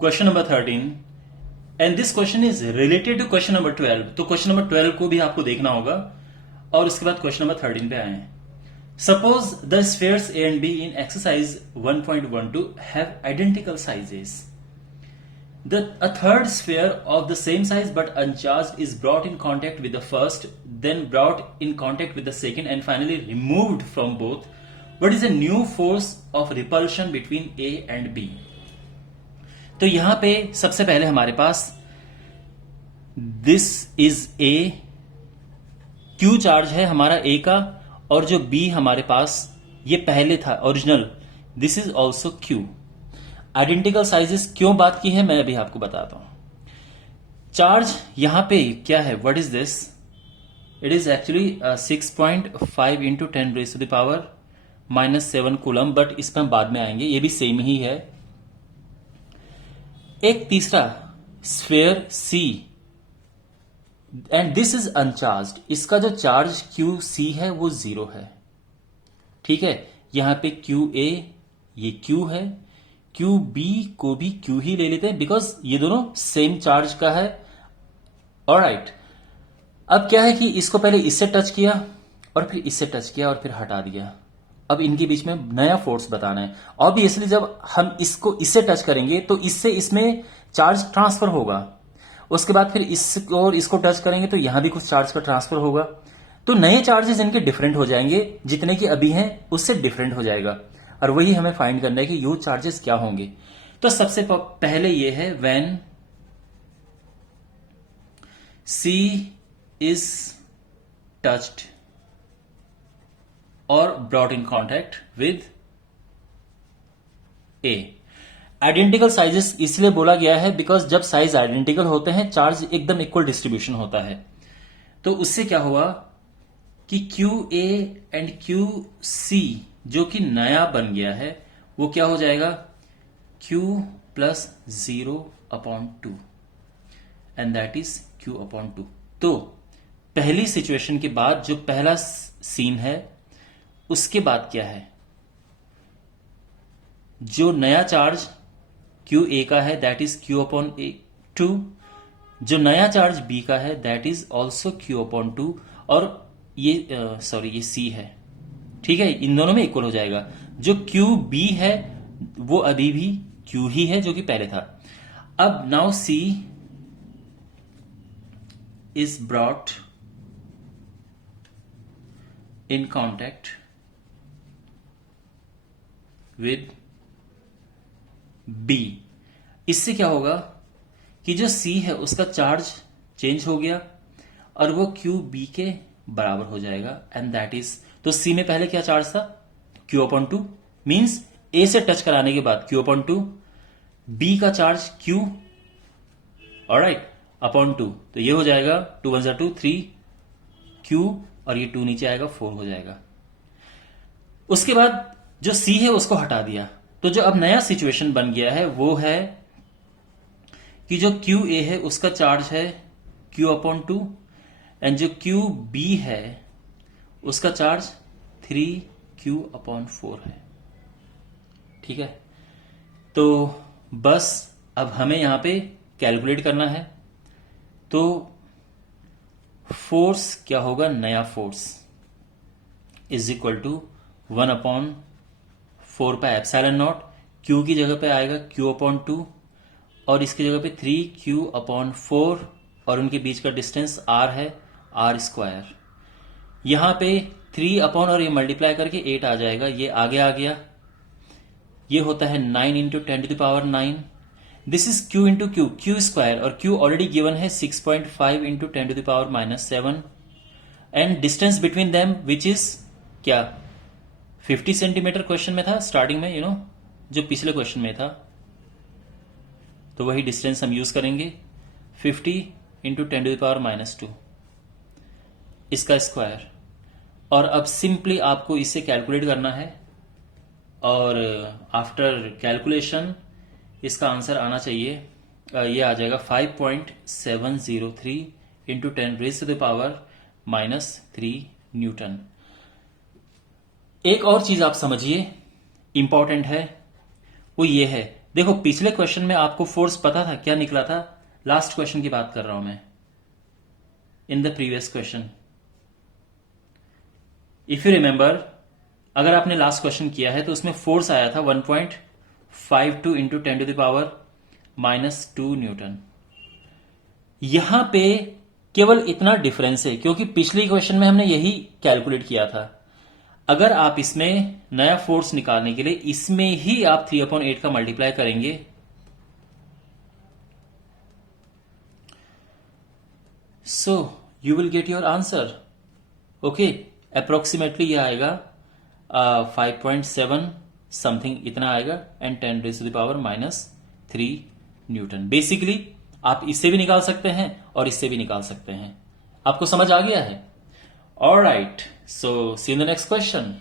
Question number 13 and this question is related to question number 12। तो question number 12 को भी आपको देखना होगा और उसके बाद क्वेश्चन नंबर 13 पे आए हैं। Suppose the spheres A and be in exercise 1.12 have identical sizes. A third sphere of the same size but uncharged is brought in contact with the first, then brought in contact with the second, and finally removed from both. What is the new force of repulsion between A and B? तो यहां पे सबसे पहले हमारे पास this is A, Q charge है हमारा A का, और जो B हमारे पास ये पहले था original, this is also Q। Identical sizes क्यों बात की है मैं अभी आपको बताता हूं। चार्ज यहां पे क्या है, what is this? It is actually 6.5 into 10 raise to the power -7 coulomb, but इस पर हम बाद में आएंगे, ये भी सेम ही है। एक तीसरा sphere C and this is uncharged, इसका जो चार्ज QC है वो 0 है। ठीक है, यहां पे QA ये Q है, QB को भी Q ही ले लेते हैं बिकॉज ये दोनों सेम चार्ज का है। ऑलराइट, अब क्या है कि इसको पहले इससे टच किया और फिर इससे टच किया और फिर हटा दिया। अब इनके बीच में नया फोर्स बताना है। ऑब्वियसली जब हम इसको इससे टच करेंगे तो इससे इसमें चार्ज ट्रांसफर होगा, उसके बाद फिर इसको और इसको टच करेंगे तो यहां भी कुछ चार्ज का ट्रांसफर होगा। तो नए चार्जेस इनके डिफरेंट हो जाएंगे, जितने की अभी हैं उससे डिफरेंट हो जाएगा, और वही हमें फाइंड करना है कि यू चार्जेस क्या होंगे। तो सबसे पहले ये है व्हेन C इज टच्ड और brought in contact with A। Identical sizes इसलिए बोला गया है बिकॉज जब साइज आइडेंटिकल होते हैं चार्ज एकदम इक्वल डिस्ट्रीब्यूशन होता है। तो उससे क्या हुआ कि QA एंड QC जो कि नया बन गया है वो क्या हो जाएगा, Q plus 0/2 and that is Q/2। तो पहली सिचुएशन के बाद जो पहला सीन है उसके बाद क्या है, जो नया चार्ज QA का है दैट इज Q/2, जो नया चार्ज B का है दैट इज ऑल्सो Q/2, और ये ये C है। ठीक है, इन दोनों में इक्वल हो जाएगा। जो QB है वो अभी भी Q ही है जो कि पहले था। अब now C is brought in contact with B। इससे क्या होगा कि जो C है उसका चार्ज चेंज हो गया और वो QB के बराबर हो जाएगा, एंड दैट इज, तो C में पहले क्या चार्ज था, Q/2 मींस A से टच कराने के बाद Q/2, B का चार्ज Q, ऑलराइट, अपॉन 2, तो ये हो जाएगा 2 1 2 3 Q, और ये 2 नीचे आएगा 4 हो जाएगा। उसके बाद जो C है उसको हटा दिया, तो जो अब नया सिचुएशन बन गया है वो है कि जो QA है उसका चार्ज है Q/2 एंड जो QB है उसका चार्ज 3Q/4 है। ठीक है, तो बस अब हमें यहां पे कैलकुलेट करना है। तो फोर्स क्या होगा, नया force is equal to 1/4πε0, Q की जगह पे आएगा Q/2 और इसकी जगह पे 3Q/4, और उनके बीच का डिस्टेंस R है, R²। यहां पे 3 और ये मल्टीप्लाई करके 8 आ जाएगा, ये आगे आ गया, ये होता है 9 into 10⁹। This is Q into Q² और Q ऑलरेडी गिवन है 6.5 into 10⁻⁷ and distance between them which is क्या 50 सेंटीमीटर क्वेश्चन में था स्टार्टिंग में, जो पिछले क्वेश्चन में था, तो वही डिस्टेंस हम यूज करेंगे 50 इंटू 10⁻⁻2 इसका स्क्वायर। और अब सिंपली आपको इसे कैलकुलेट करना है और आफ्टर कैलकुलेशन इसका आंसर आना चाहिए, ये आ जाएगा 5.703 इंटू 10⁻³ न्यूटन। एक और चीज आप समझिए इंपॉर्टेंट है, वो ये है देखो पिछले क्वेश्चन में आपको फोर्स पता था, क्या निकला था? लास्ट क्वेश्चन की बात कर रहा हूं मैं, in the previous question. If you remember, अगर आपने लास्ट क्वेश्चन किया है तो उसमें फोर्स आया था 1.52 इंटू 10⁻⁻² न्यूटन। यहां पे केवल इतना डिफरेंस है क्योंकि पिछले क्वेश्चन में हमने यही कैलकुलेट किया था। अगर आप इसमें नया फोर्स निकालने के लिए इसमें ही आप 3/8 का मल्टीप्लाई करेंगे, so you will get your answer. Okay, approximately यह आएगा 5.7 समथिंग इतना आएगा एंड 10⁻³ न्यूटन। बेसिकली आप इससे भी निकाल सकते हैं और इससे भी निकाल सकते हैं। आपको समझ आ गया है? Alright, so see in the next question.